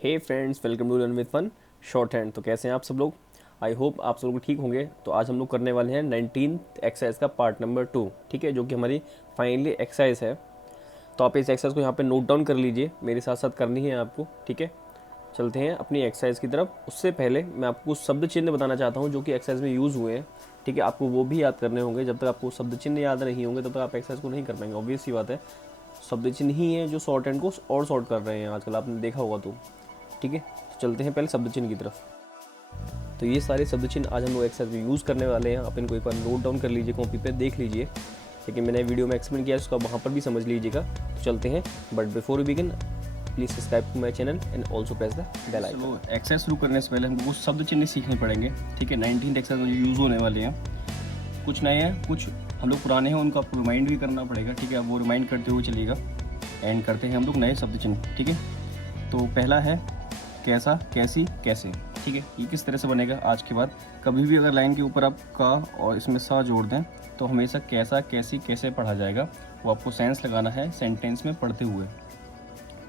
Hey friends, welcome to learn with fun shorthand. तो कैसे हैं आप सब लोग? आई होप आप सब लोग ठीक होंगे। तो आज हम लोग करने वाले हैं 19th एक्सरसाइज का पार्ट नंबर 2, ठीक है, जो कि हमारी फाइनली एक्सरसाइज है। तो आप इस एक्सरसाइज को यहाँ पे नोट डाउन कर लीजिए, मेरे साथ साथ करनी है आपको, ठीक है। चलते हैं अपनी एक्सरसाइज की तरफ। उससे पहले मैं आपको शब्द चिन्ह बताना चाहता हूँ जो कि एक्सरसाइज में यूज़ हुए हैं, ठीक है। आपको वो भी याद करने होंगे। जब तक आपको शब्द चिन्ह याद नहीं होंगे तब तक आप एक्सरसाइज को नहीं कर पाएंगे। ऑब्वियस सी बात है, शब्द चिन्ह ही है जो शॉर्ट हैंड को और शॉर्ट कर रहे हैं आजकल, आपने देखा होगा। तो ठीक है, तो चलते हैं पहले शब्द चिन्ह की तरफ। तो ये सारे शब्द चिन्ह आज हम लोग एक्सरसाइज में यूज़ करने वाले हैं। आप इनको एक बार नोट डाउन कर लीजिए, कॉपी पे देख लीजिए, लेकिन मैंने वीडियो में एक्सप्लेन किया है उसका वहाँ पर भी समझ लीजिएगा। तो चलते हैं, but before we begin please subscribe to my channel and also press the bell icon. चलो, एक्सरसाइज शुरू करने से पहले हमको कुछ शब्द चिन्ह सीखने पड़ेंगे, ठीक है। 19 एक्सरसाइज में यूज़ होने वाले हैं, कुछ नए हैं, कुछ हम लोग पुराने हैं, उनको आपको रिमाइंड भी करना पड़ेगा, ठीक है। वो रिमाइंड करते हुए चलिएगा। एंड करते हैं हम लोग नए शब्द चिन्ह, ठीक है। तो पहला है कैसा, कैसी, कैसे, ठीक है। ये किस तरह से बनेगा आज के बाद? कभी भी अगर लाइन के ऊपर आप का और इसमें सा जोड़ दें तो हमेशा कैसा, कैसी, कैसे पढ़ा जाएगा। वो आपको सेंस लगाना है सेंटेंस में पढ़ते हुए,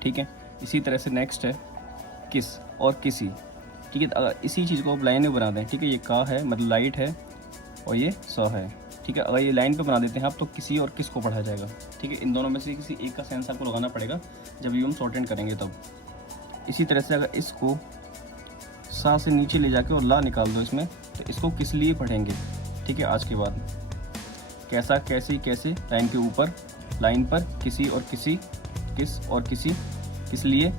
ठीक है। इसी तरह से नेक्स्ट है किस और किसी, ठीक है। अगर इसी चीज़ को आप लाइन में बना दें, ठीक है। ये का है मतलब लाइट है और ये सा है, ठीक है। अगर ये लाइन पे बना देते हैं आप तो किसी और किस को पढ़ा जाएगा, ठीक है। इन दोनों में से किसी एक का सेंस आपको लगाना पड़ेगा जब ये हम शॉर्ट हैंड करेंगे तब। इसी तरह से अगर इसको सा से नीचे ले जाके और ला निकाल दो इसमें, तो इसको किस लिए पढ़ेंगे, ठीक है। आज के बाद कैसा, कैसी, कैसे लाइन के ऊपर, लाइन पर किसी और किसी, किस और किसी, किस लिए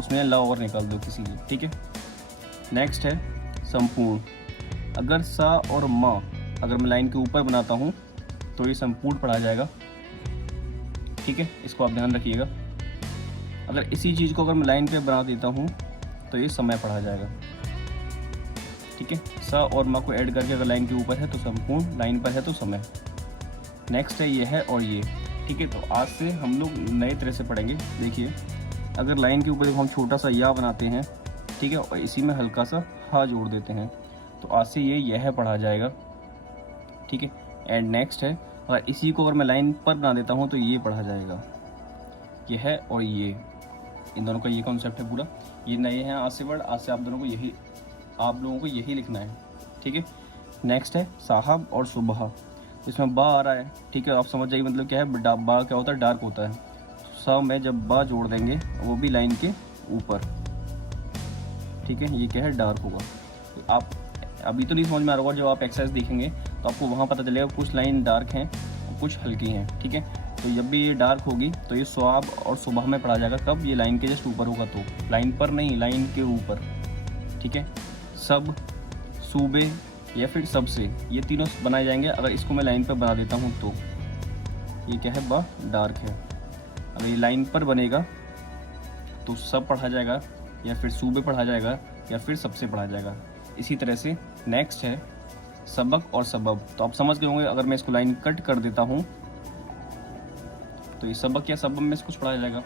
उसमें ला और निकाल दो किसी लिए, ठीक है। नेक्स्ट है संपूर्ण। अगर सा और मा अगर मैं लाइन के ऊपर बनाता हूँ तो ये संपूर्ण पढ़ा जाएगा, ठीक है। इसको आप ध्यान रखिएगा। अगर इसी चीज़ को अगर मैं लाइन पे बना देता हूँ तो ये समय पढ़ा जाएगा, ठीक है। सा और मा को ऐड करके अगर लाइन के ऊपर है तो संपूर्ण, लाइन पर है तो समय। नेक्स्ट है ये है और ये, ठीक है। तो आज से हम लोग नए तरह से पढ़ेंगे। देखिए, अगर लाइन के ऊपर हम छोटा सा या बनाते हैं, ठीक है, और इसी में हल्का सा हा जोड़ देते हैं तो आज से ये यह पढ़ा जाएगा, ठीक है। एंड नेक्स्ट है अगर इसी को अगर मैं लाइन पर बना देता हूँ तो ये पढ़ा जाएगा, ये है और ये, इन दोनों का ये कॉन्सेप्ट है पूरा। ये नए हैं आज से वर्ड, आज से आप लोगों को यही लिखना है, ठीक है। नेक्स्ट है साहब और सुबह। इसमें बा आ रहा है, ठीक है। आप समझ जाइए मतलब क्या है। बा क्या होता है? डार्क होता है। सा में जब बा जोड़ देंगे वो भी लाइन के ऊपर, ठीक है। ये क्या है? डार्क होगा। तो आप अभी तो नहीं समझ में आ रहा होगा, जब आप एक्सरसाइज देखेंगे तो आपको वहाँ पता चलेगा कुछ लाइन डार्क हैं और कुछ हल्की हैं, ठीक है। तो जब भी ये डार्क होगी तो ये स्वाब और सुबह में पढ़ा जाएगा। कब? ये लाइन के जस्ट ऊपर होगा, तो लाइन पर नहीं, लाइन के ऊपर, ठीक है। सब, सूबे या फिर सबसे, ये तीनों बनाए जाएंगे। अगर इसको मैं लाइन पर बना देता हूँ तो ये क्या है? बा डार्क है। अगर ये लाइन पर बनेगा तो सब पढ़ा जाएगा या फिर सूबे पढ़ा जाएगा या फिर सबसे पढ़ा जाएगा। इसी तरह से नेक्स्ट है सबक और सबब। तो आप समझ गए होंगे। अगर मैं इसको लाइन कट कर देता हूँ तो ये सबक या सबब में से कुछ पढ़ा जाएगा,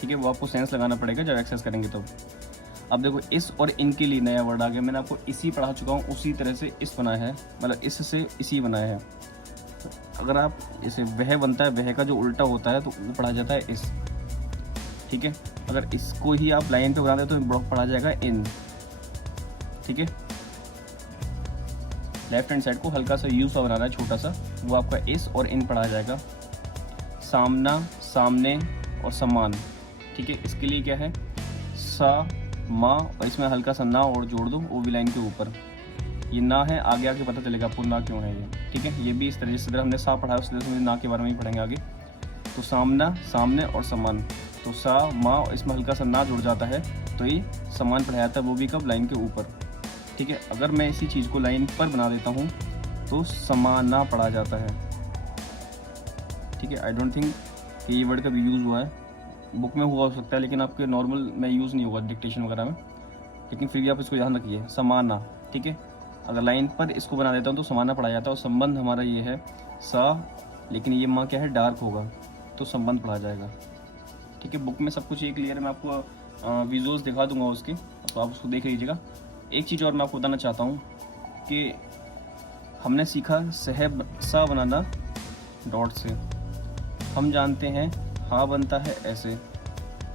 ठीक है। वो आपको सेंस लगाना पड़ेगा जब एक्सरसाइज करेंगे तब। अब देखो, इस और इनके लिए नया वर्ड आ गया। मैंने आपको इसी पढ़ा चुका हूँ, उसी तरह से इस बनाया है, मतलब इससे इसी बनाया है। अगर आप इसे वह बनता है, वह का जो उल्टा होता है तो वो पढ़ा जाता है इस, ठीक है। अगर इसको ही आप लाइन पे बना दे तो पढ़ा जाएगा इन, ठीक है। लेफ्ट हैंड साइड को हल्का सा यू सा बनाना है, छोटा सा, वो आपका इस और इन पढ़ा जाएगा। सामना, सामने और समान, ठीक है। इसके लिए क्या है? सा, माँ और इसमें हल्का सा ना और जोड़ दो, वो भी लाइन के ऊपर। ये ना है, आगे आके पता चलेगा आपको ना क्यों है ये, ठीक है। ये भी इस तरह, जिस तरह हमने सा पढ़ा है उस तरह से ना के बारे में ही पढ़ेंगे आगे। तो सामना, सामने और समान, तो सा, माँ और इसमें हल्का सा ना जुड़ जाता है तो ये समान पढ़ा जाता है, वो भी कब? लाइन के ऊपर, ठीक है। अगर मैं इसी चीज़ को लाइन पर बना देता हूँ तो समाना पढ़ा जाता है, ठीक है। आई डोंट थिंक कि ये वर्ड कभी यूज़ हुआ है, बुक में हुआ हो सकता है लेकिन आपके नॉर्मल में यूज़ नहीं होगा डिक्टेशन वगैरह में, लेकिन फिर भी आप इसको ध्यान रखिए। समाना, ठीक है। अगर लाइन पर इसको बना देता हूँ तो समाना पढ़ा जाता है और संबंध हमारा ये है सा, लेकिन ये माँ क्या है? डार्क होगा तो संबंध पढ़ा जाएगा, ठीक है। बुक में सब कुछ ये क्लियर है। मैं आपको विजुअल्स दिखा दूंगा उसके, तो आप उसको देख लीजिएगा। एक चीज़ और मैं आपको बताना चाहता हूँ कि हमने सीखा सहब सा बनाना डॉट से। हम जानते हैं हाँ बनता है ऐसे,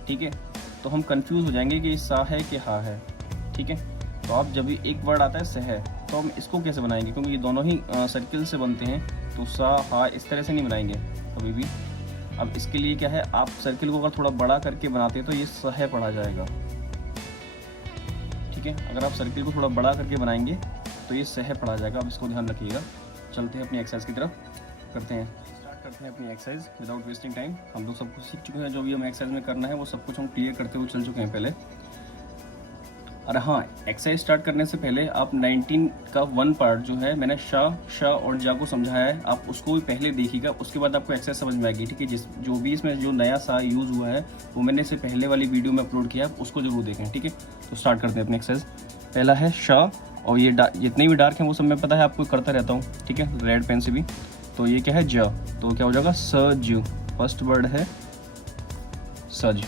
ठीक है। तो हम कंफ्यूज हो जाएंगे कि सा है कि हा है। ठीक है, तो आप जब भी एक वर्ड आता है सह, तो हम इसको कैसे बनाएंगे, क्योंकि ये दोनों ही सर्किल से बनते हैं, तो सा हा इस तरह से नहीं बनाएंगे कभी भी। अब इसके लिए क्या है, आप सर्किल को अगर थोड़ा बड़ा करके बनाते हैं तो ये सह पढ़ा जाएगा। ठीक है, अगर आप सर्किल को थोड़ा बड़ा करके बनाएंगे तो ये सह पढ़ा जाएगा। अब इसको ध्यान रखिएगा। चलते हैं अपनी एक्सरसाइज की तरफ, स्टार्ट करते हैं अपनी एक्सरसाइज विदाउट वेस्टिंग टाइम। हम लोग सब कुछ सीख चुके हैं, जो भी हमें एक्सरसाइज में करना है वो सब कुछ हम क्लियर करते हुए चल चुके हैं पहले। और हाँ, एक्सरसाइज स्टार्ट करने से पहले आप 19 का 1 पार्ट जो है मैंने शाह और जा को समझाया है, आप उसको भी पहले देखिएगा, उसके बाद आपको एक्सरसाइज समझ में आएगी। ठीक है, जो भी इसमें जो नया सा यूज़ हुआ है वो मैंने इससे पहले वाली वीडियो में अपलोड किया है, उसको जरूर देखें। ठीक है, तो स्टार्ट करते हैं अपनी एक्सरसाइज। पहला है शाह, और ये जितने भी डार्क हैं वो सब मैं पता है आपको करता रहता हूँ। ठीक है, रेड पेन से भी। तो ये क्या है, ज, तो क्या हो जाएगा सज। फर्स्ट वर्ड है सज।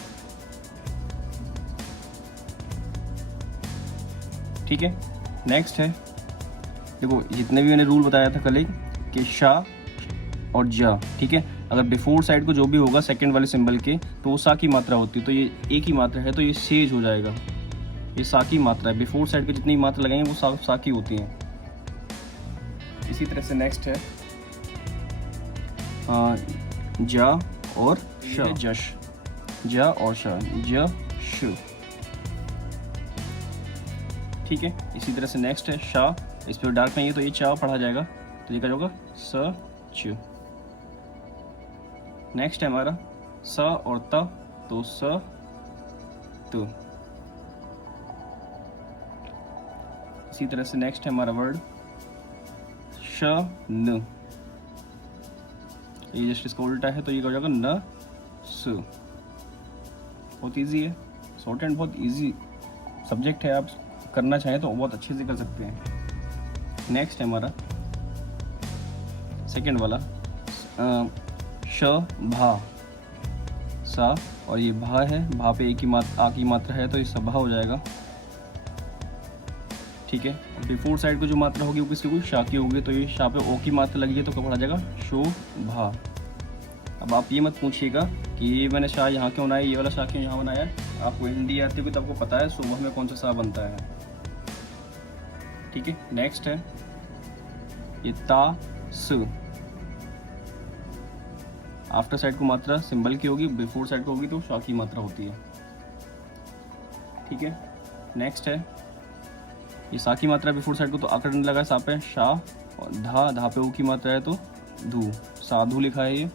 ठीक है, नेक्स्ट है, देखो जितने भी मैंने रूल बताया था कल कि शाह और जा, ठीक है, अगर बिफोर साइड को जो भी होगा सेकंड वाले सिंबल के, तो वो सा की मात्रा होती है, तो ये एक ही मात्रा है, तो ये सेज हो जाएगा। ये सा की मात्रा है, बिफोर साइड पे जितनी मात्रा लगाएंगे वो सा की होती हैं। इसी तरह से नेक्स्ट है जा और श, जश, जा और श, ज श। ठीक है, इसी तरह से नेक्स्ट है शाह, इस पर डार्क नहीं है तो ये चा पढ़ा जाएगा, तो ये क्या होगा स च। नेक्स्ट है हमारा स और त, तो स तु। इसी तरह से नेक्स्ट है हमारा वर्ड श न, ये जस्ट इसका उल्टा है, तो ये क्या हो जाएगा न स। बहुत इजी है, शॉर्ट एंड बहुत इजी सब्जेक्ट है, आप करना चाहें तो बहुत अच्छे से कर सकते हैं। नेक्स्ट है हमारा सेकंड वाला श भा, सा, और ये भा है, भा पे एक ही आ की मात्रा है, तो ये सभा हो जाएगा। ठीक है, बिफोर साइड को जो मात्रा होगी वो किसकी होगी, शा की होगी, तो ये शा पे ओ की मात्रा लगी है, तो क्या पढ़ा जाएगा शो भा। अब आप ये मत पूछिएगा कि ये मैंने शाह यहाँ क्यों बनाया, ये वाला शाह क्यों यहाँ बनाया। आपको हिंदी आती होगी तो आपको पता है सुबह में कौन सा शाह बनता है। ठीक है, नेक्स्ट है ये ता सु, आफ्टर साइड को मात्रा सिंबल की होगी, बिफोर साइड को होगी तो शाह की मात्रा होती है। ठीक है, नेक्स्ट है ये सा की मात्रा बिफोर साइड को, तो आकर लगा सा पे शाह, और धा पे ओ की मात्रा है तो धू, साधु लिखा है ये।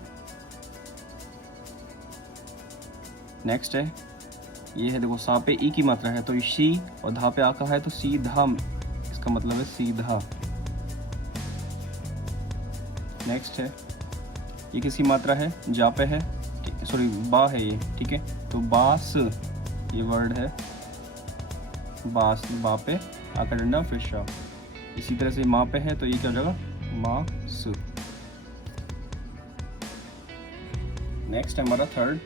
नेक्स्ट है ये है, देखो सा पे ई की मात्रा है तो ये शी, और धा पे आ का है तो सीधा, इसका मतलब है सीधा। नेक्स्ट है ये किसकी मात्रा है, जा पे है, सॉरी बा है ये। ठीक है, तो बास, ये वर्ड है बास, बा पे आका डंडा फिर शा। इसी तरह से माँ पे है तो ये क्या हो जाएगा मास। नेक्स्ट है हमारा थर्ड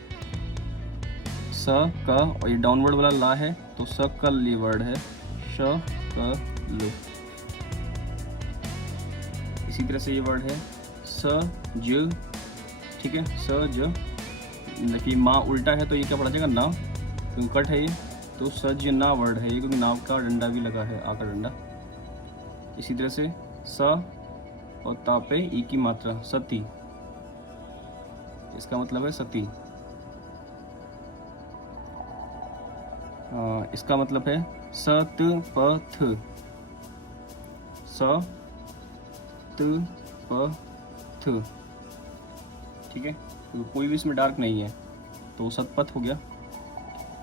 स क, और ये डाउनवर्ड वाला ला है तो स कल, ये वर्ड है श क ल। इसी तरह से ये वर्ड है स ज। ठीक है, स ज, देखिए माँ उल्टा है तो ये क्या पढ़ा जाएगा ना, क्योंकि कट है ये, तो सज ना वर्ड है ये, क्योंकि नाव का डंडा भी लगा है, आ का डंडा। इसी तरह से स और ता पे ई की मात्रा सती, इसका मतलब है सती। इसका मतलब है सत प थ, स त प थ। ठीक है, तो कोई भी इसमें डार्क नहीं है, तो सतपथ हो गया।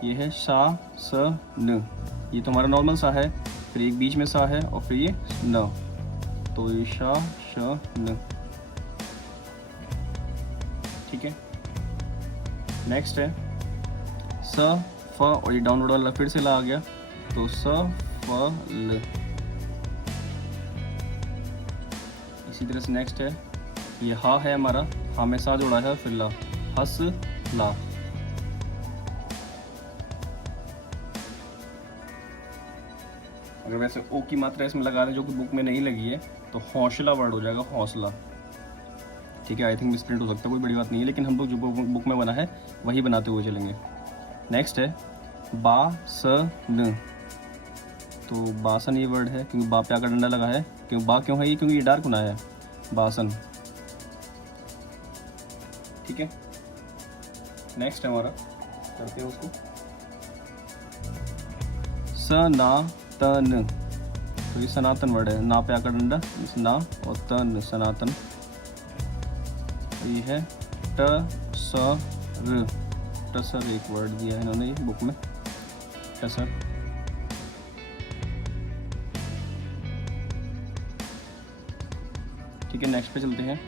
ये है सा स न, ये तो हमारा नॉर्मल सा है, फिर एक बीच में सा है और फिर ये न, तो ये शा श न। ठीक है, नेक्स्ट है स फ, और ये डाउनवर्ड वाला फिर से ला आ गया तो स फ ल। इसी तरह से नेक्स्ट है ये हा है हमारा, हा में सा जोड़ा है फिर ला, हस ला। अगर वैसे ओ की मात्रा इसमें लगा रहे जो कि बुक में नहीं लगी है तो हौसला वर्ड हो जाएगा हौसला। ठीक है, आई थिंक मिसप्रिंट हो सकता है, कोई बड़ी बात नहीं है, लेकिन हम लोग जो बुक में बना है वही बनाते हुए चलेंगे। नेक्स्ट है बासन, तो बासन ये वर्ड है क्योंकि बा पे आकर डंडा लगा है। क्यों बा क्यों है ये? क्योंकि ये डार्क होना है, बासन। ठीक है, नेक्स्ट है हमारा, करते हैं उसको। सनातन, तो ये सनातन वर्ड है, ना पे आकर डंडा, ना और तन, सनातन। ये है टसर, टसर एक वर्ड दिया है इन्होंने ये बुक में, टसर। ठीक है, नेक्स्ट पे चलते हैं।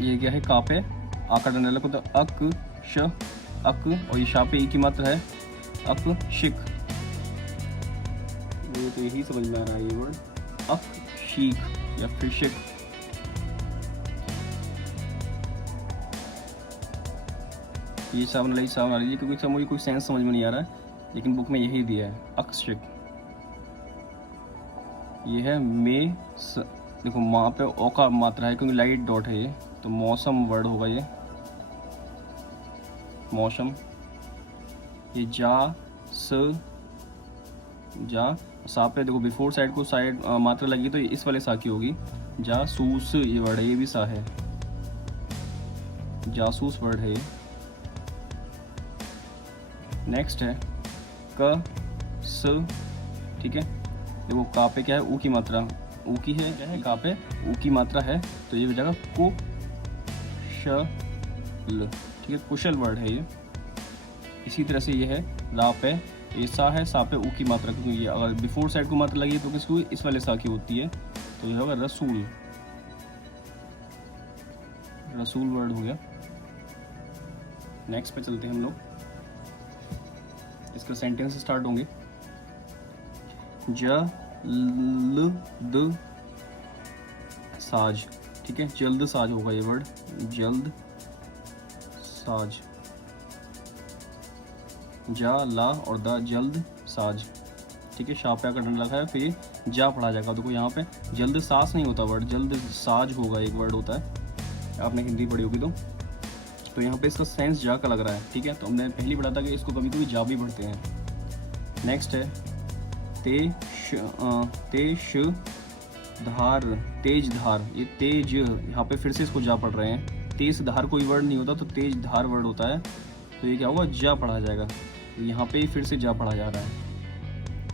ये क्या है? का पे आकर डंडा लगा तो अक श, अक, और ये शा पे ई की मात्रा है, अक शिक। मुझे तो यही समझ में आ रहा है ये वर्ड, अक शीक या फिर शिक। ये सावन लाई सावन आ रही है क्योंकि मुझे कोई सेंस समझ में नहीं आ रहा है, लेकिन बुक में यही दिया है, अक्षिक। ये है मे देखो वहाँ पे ओ का मात्रा है क्योंकि लाइट डॉट है ये, तो मौसम वर्ड होगा ये, मौसम। ये जा स, जा सा पे देखो बिफोर साइड को साइड मात्रा लगी तो ये इस वाले सा की होगी, जासूस ये वर्ड है, ये भी सा है, जासूस वर्ड है ये। नेक्स्ट है क स, ठीक है, देखो का पे क्या है? ऊ की मात्रा, ऊ की है, का पे ऊ की मात्रा है, तो ये हो जाएगा कुशल। ठीक है, कुशल वर्ड है ये। इसी तरह से ये है ला पे, ये सा है, सा पे ऊ की मात्रा, क्योंकि ये अगर बिफोर साइड को मात्रा लगी तो किसको? इस वाले सा की होती है, तो ये होगा रसूल, रसूल वर्ड हो गया। नेक्स्ट पे चलते हैं हम लोग, इसका सेंटेंस स्टार्ट होंगे। जल्द साज, ठीक है, जल्द साज होगा ये वर्ड, जल्द साज। जा ला और द, जल्द साज। ठीक है, शाह पे आकर डंडा लगा है, फिर ये जा पढ़ा जाएगा। देखो यहाँ पे जल्द सास नहीं होता वर्ड, जल्द साज होगा एक वर्ड होता है, आपने हिंदी पढ़ी होगी तो यहाँ पे इसका सेंस जा का लग रहा है। ठीक है, तो हमने पहले पढ़ा था कि इसको कभी कभी जा भी पढ़ते हैं। नेक्स्ट है तेज धार, तेज धार, ये तेज, यहाँ पे फिर से इसको जा पढ़ रहे हैं। तेज धार कोई वर्ड नहीं होता, तो तेज धार वर्ड होता है, तो ये क्या होगा? जा पढ़ा जाएगा। तो यहाँ पे फिर से जा पढ़ा जा रहा है,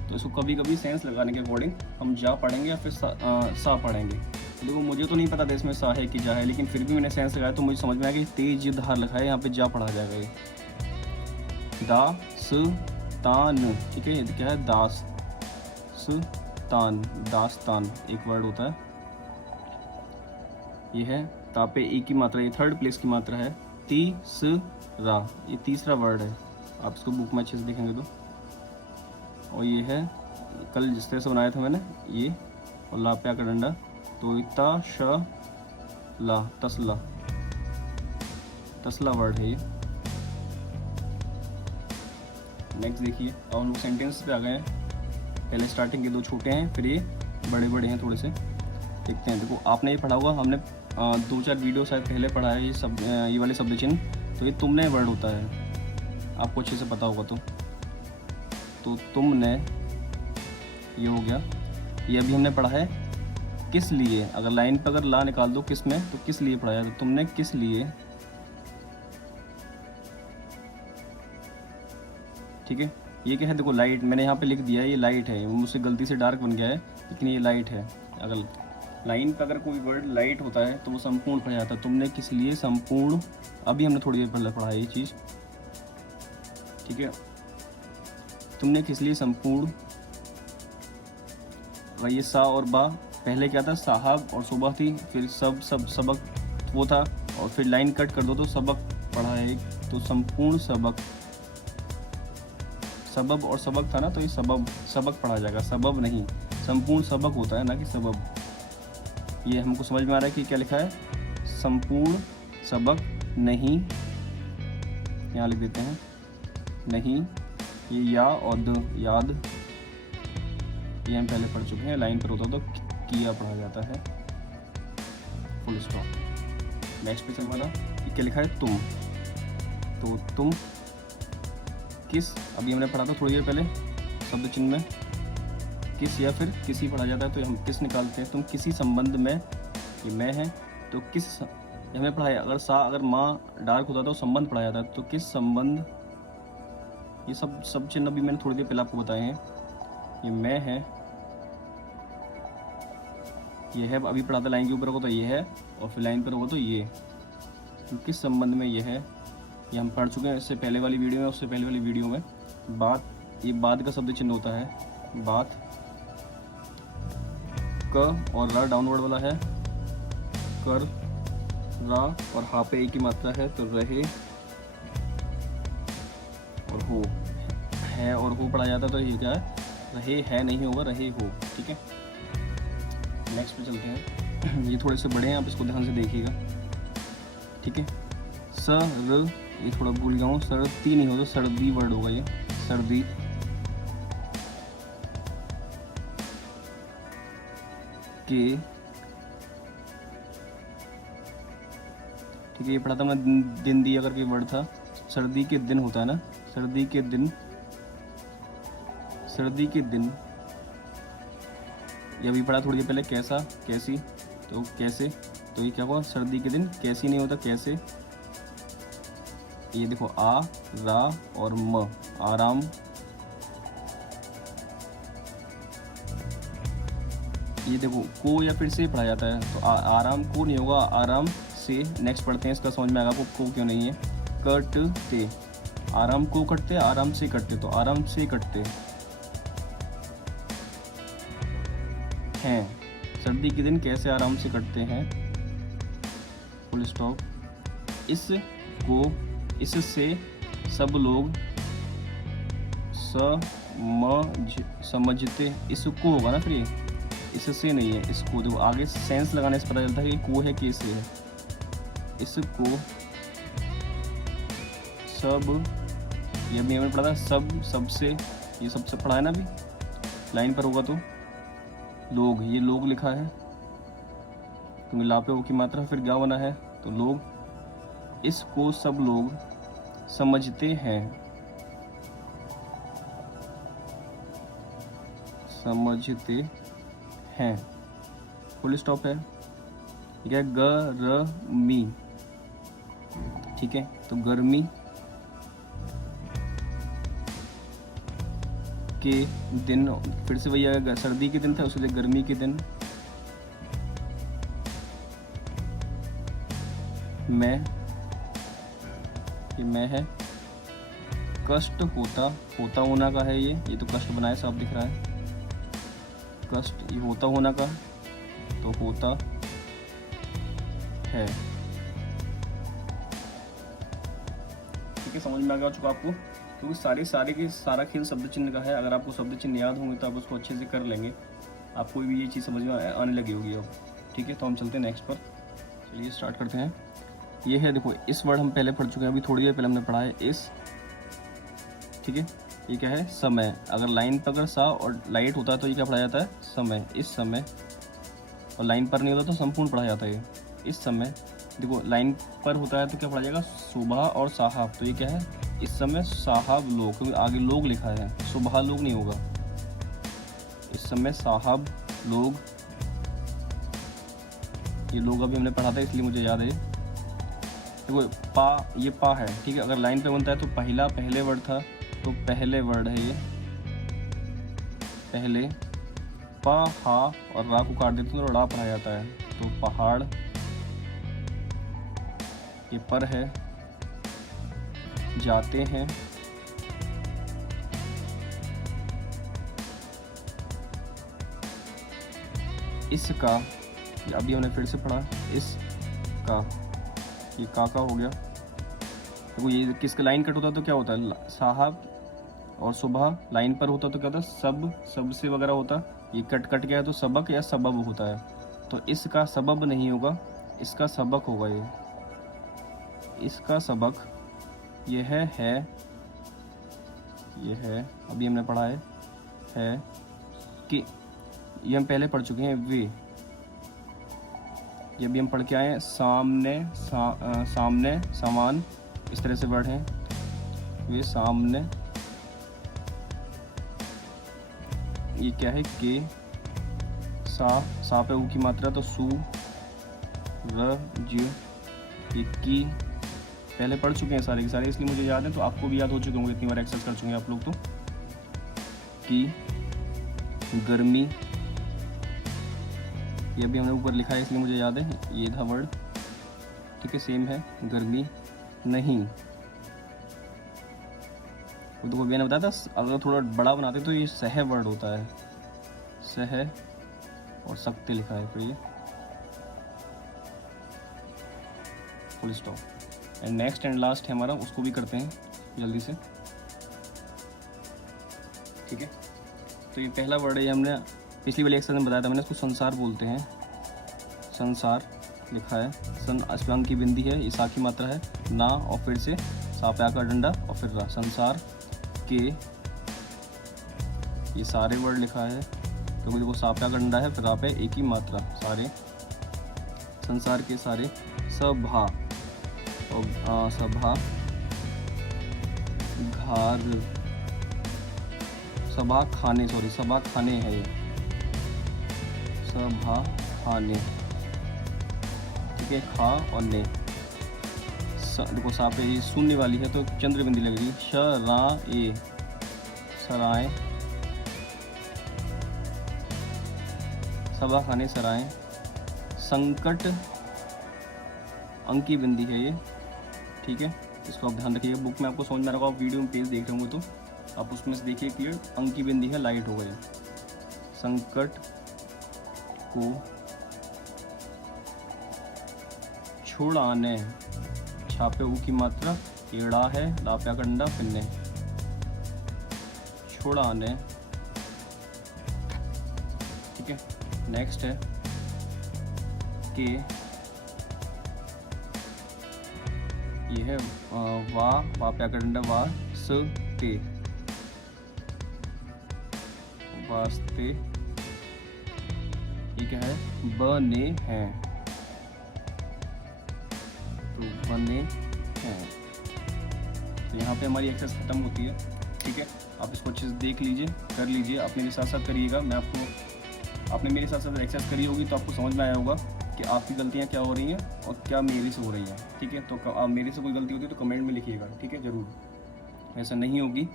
तो इसको कभी कभी सेंस लगाने के अकॉर्डिंग हम जा पढ़ेंगे या फिर सा पढ़ेंगे। देखो मुझे तो नहीं पता था इसमें सा है कि जा है, लेकिन फिर भी मैंने सेंस लगाया तो मुझे समझ में आया कि तेज धार लिखा है, यहाँ पे जा पढ़ा जाएगा ये। दास तान, ठीक है, ये क्या है? दास तान, दास्तान एक वर्ड होता है। ये है तापे ई की मात्रा, ये थर्ड प्लेस की मात्रा है, तीसरा, ये तीसरा वर्ड है, आप इसको बुक में अच्छे से देखेंगे तो। और ये है कल जिस तरह से बनाया था मैंने ये, और ला पे आकर डंडा, तो तशला, तसला, तसला वर्ड है ये। नेक्स्ट देखिए, अब हम लोग सेंटेंस पे आ गए हैं। पहले स्टार्टिंग के दो छोटे हैं, फिर ये बड़े बड़े हैं थोड़े से, देखते हैं। देखो आपने ये पढ़ा होगा, हमने 2-4 वीडियो शायद पहले पढ़ा है ये सब, ये वाले शब्द चिन्ह, तो ये तुमने वर्ड होता है, आपको अच्छे से पता होगा तो तुमने ये हो गया। ये अभी हमने पढ़ा है किस लिए, अगर लाइन पर अगर ला निकाल दो किस में, तो किस लिए पढ़ाया, तो तुमने किस लिए। ठीक है, ये क्या है? देखो लाइट, मैंने यहाँ पे लिख दिया है ये लाइट है, मुझसे गलती से डार्क बन गया है, लेकिन ये लाइट है। अगर लाइन पर अगर कोई वर्ड लाइट होता है तो वो संपूर्ण पढ़ा जाता है। तुमने किस लिए संपूर्ण, अभी हमने थोड़ी देर पहले पढ़ा है ये चीज़। ठीक है, तुमने किस लिए संपूर्ण। अगर ये सा और बा, पहले क्या था? साहब और सुबह थी, फिर सबक वो था, और फिर लाइन कट कर दो तो सबक पढ़ा है, तो संपूर्ण सबक, सबब और सबक था ना, तो ये सबक पढ़ा जाएगा, सबब नहीं, संपूर्ण सबक होता है ना कि सबब। ये हमको समझ में आ रहा है कि क्या लिखा है? संपूर्ण सबक नहीं, यहाँ लिख देते हैं नहीं। ये या और द, याद, ये हम पहले पढ़ चुके हैं। लाइन पर होता तो किया पढ़ा जाता है, फुल स्टॉप। नेक्स्ट पे चल वाला, क्या लिखा है? तुम। तो तुम किस, अभी हमने पढ़ा था थोड़ी देर पहले शब्द चिन्ह में किस या फिर किसी पढ़ा जाता है, तो हम किस निकालते हैं। तुम किसी संबंध में, ये मैं है तो किस, ये हमें पढ़ाया। अगर माँ डार्क होता तो संबंध पढ़ा जाता है, तो किस संबंध, ये सब चिन्ह अभी मैंने थोड़ी देर पहले आपको बताए हैं। ये मैं है, ये है, अभी पढ़ा था लाइन के ऊपर होगा तो ये है, और फिर लाइन पर होगा तो ये। तो किस संबंध में ये है, ये हम पढ़ चुके हैं इससे पहले वाली वीडियो में, उससे पहले वाली वीडियो में। बात, ये बाद का शब्द चिन्ह होता है। बात क और रा डाउनवर्ड वाला है, कर, रा और हा पे एक ही मात्रा है, तो रहे और हो, है और हो पढ़ा जाता है, तो ये क्या है, रहे है नहीं होगा, रहे हो। ठीक है, नेक्स्ट पे चलते हैं। ये थोड़े से बड़े हैं, आप इसको ध्यान से देखिएगा। ठीक है, स र, ये थोड़ा भूल गया हूँ, सर्दी नहीं होगा, सर्दी वर्ड होगा ये, सर्दी। के, ठीक है, ये पढ़ा था मैं, दिन दिया करके वर्ड था। सर्दी के दिन होता है ना, सर्दी के दिन, सर्दी के दिन। ये अभी पढ़ा थोड़ी देर पहले कैसा, कैसी, तो कैसे, तो ये क्या हुआ, सर्दी के दिन, कैसी नहीं होता, कैसे। ये देखो आ, रा और म, आराम। ये देखो को या फिर से पढ़ा जाता है, तो आराम को नहीं होगा, आराम से। नेक्स्ट पढ़ते हैं, इसका समझ में आएगा आपको को क्यों नहीं है। कटते, आराम को कटते, आराम से कटते, तो आराम से कटते हैं। सर्दी के दिन कैसे आराम से कटते हैं, फुल स्टॉप। इसको, इससे सब लोग समझते, इसको होगा ना, फिर ये इससे नहीं है, इसको। देखो आगे सेंस लगाने से पता चलता है कि को है कि इसे है। इसको सब, ये अभी हमें पढ़ा था, सब, सबसे, ये सबसे पढ़ा है ना अभी, लाइन पर होगा तो लोग, ये लोग लिखा है क्योंकि लापे की मात्रा, फिर क्या बना है तो लोग। इसको सब लोग समझते हैं, समझते हैं, फुल स्टॉप है। ठीक है, गर्मी, ठीक है, तो गर्मी के दिन, फिर से वही आएगा, सर्दी के दिन था उससे गर्मी के दिन। मैं, ये मैं है। कष्ट होता, होता होना का है ये तो कष्ट बनाए साफ दिख रहा है। कष्ट, ये होता होना का, तो होता है। ठीक है, समझ में आ गया चुका आपको। तो सारा खेल शब्द चिन्ह का है। अगर आपको शब्द चिन्ह याद होंगे तो आप उसको अच्छे से कर लेंगे, आपको भी ये चीज़ समझ में आने लगी होगी अब। ठीक है, तो हम चलते हैं नेक्स्ट पर। चलिए स्टार्ट करते हैं। ये है, देखो इस वर्ड हम पहले पढ़ चुके हैं, अभी थोड़ी देर पहले हमने पढ़ा है इस। ठीक है, ये क्या है, समय। अगर लाइन पर अगर सा और लाइट होता है तो ये क्या पढ़ा जाता है, समय। इस समय, और लाइन पर नहीं होता तो संपूर्ण पढ़ा जाता है इस समय। देखो लाइन पर होता है तो क्या पढ़ा जाएगा, सुबह और साहब, तो ये क्या है, इस समय साहब लोग, क्योंकि आगे लोग लिखा है, सुबह लोग नहीं होगा। इस समय साहब लोग, ये लोग अभी हमने पढ़ा था इसलिए मुझे याद है। देखो पा, ये पा है, ठीक है। अगर लाइन पे बनता है तो पहले वर्ड था, तो पहले वर्ड है ये, पहले। पा, हा और रा को काट देते हैं तो रा पढ़ा जाता है, तो पहाड़। ये पर है, जाते हैं। इसका, अभी हमने फिर से पढ़ा, इसका, ये का हो गया। तो ये किसका लाइन कट होता है तो क्या होता है, साहब और सुबह। लाइन पर होता तो क्या होता, सब, सबसे वगैरह होता। ये कट गया है तो सबक या सबब होता है, तो इसका सबब नहीं होगा, इसका सबक होगा। ये इसका सबक, ये है, ये है, अभी हमने पढ़ा है कि, ये हम पहले पढ़ चुके हैं। वे, ये भी हम पढ़ के आए हैं। सामने, सामने, सामान, इस तरह से वर्ड हैं। वे सामने, ये क्या है, के सा पे ऊ की मात्रा, तो सू र ज, ये की पहले पढ़ चुके हैं सारे के सारे, इसलिए मुझे याद है, तो आपको भी याद हो चुके होंगे, इतनी बार एक्सरसाइज कर चुके हैं आप लोग। तो की गर्मी, ये भी हमने ऊपर लिखा है इसलिए मुझे याद है, ये था वर्ड, ठीक है, सेम है। गर्मी नहीं, वो तो मैंने बताया था, अगर थोड़ा बड़ा बनाते तो ये सह वर्ड होता है, सह और सकते लिखा है, फिर ये full stop. And next and last है हमारा, उसको भी करते हैं जल्दी से, ठीक है। तो ये पहला वर्ड है, हमने पिछली वाली एक्सरसाइज में बताया था मैंने, इसको संसार बोलते हैं, संसार लिखा है, सन अश्वांग की बिंदी है, ईसा की मात्रा है, ना और फिर से साप्या का डंडा और फिर रा, संसार के, ये सारे वर्ड लिखा है, तो देखो साप्या का डंडा है, फिर रा पे एक ही मात्रा, सारे, संसार के सारे, सभा और सभा, घर, सभा खाने, सॉरी सभा खाने है ये, सभा खाने, ठीक है, खा और ने, देखो सा पे ये शून्य वाली है तो चंद्र बिंदी लगेगी, श रा ए, सराय, सभा खाने सराय, संकट अंक की बिंदी है ये, ठीक है, इसको आप ध्यान रखिएगा, बुक में आपको समझ में आ रहा होगा, आप वीडियो में पेज देख रहे होंगे तो आप उसमें से देखिए क्लियर, अंक की बिंदी है, लाइट हो गई, संकट को छुड़ाने, छापे ऊ की मात्रा, एड़ा है, लाप्या कंडा, फिरने, छुड़ाने, ठीक है। नेक्स्ट है के, ये है वाप्या कंडा, वा स ते, वास्ते, ये क्या है, बने हैं, तो बने हैं। तो यहाँ पे हमारी एक्सरसाइज खत्म होती है, ठीक है। आप इसको अच्छे से देख लीजिए, कर लीजिए, आप मेरे साथ साथ करिएगा, मैं आपको, आपने मेरे साथ साथ एक्सरसाइज करी होगी तो आपको समझ में आया होगा कि आपकी गलतियाँ क्या हो रही हैं और क्या मेरे से हो रही हैं, ठीक है। तो आप मेरे से कोई गलती होती है तो कमेंट में लिखिएगा, ठीक है, ज़रूर, ऐसा नहीं होगी,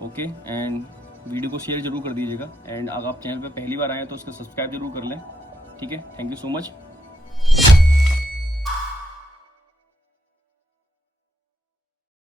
ओके। एंड वीडियो को शेयर जरूर कर दीजिएगा, एंड अगर आप चैनल पे पहली बार आए हैं तो उसको सब्सक्राइब जरूर कर लें, ठीक है। Thank you so much.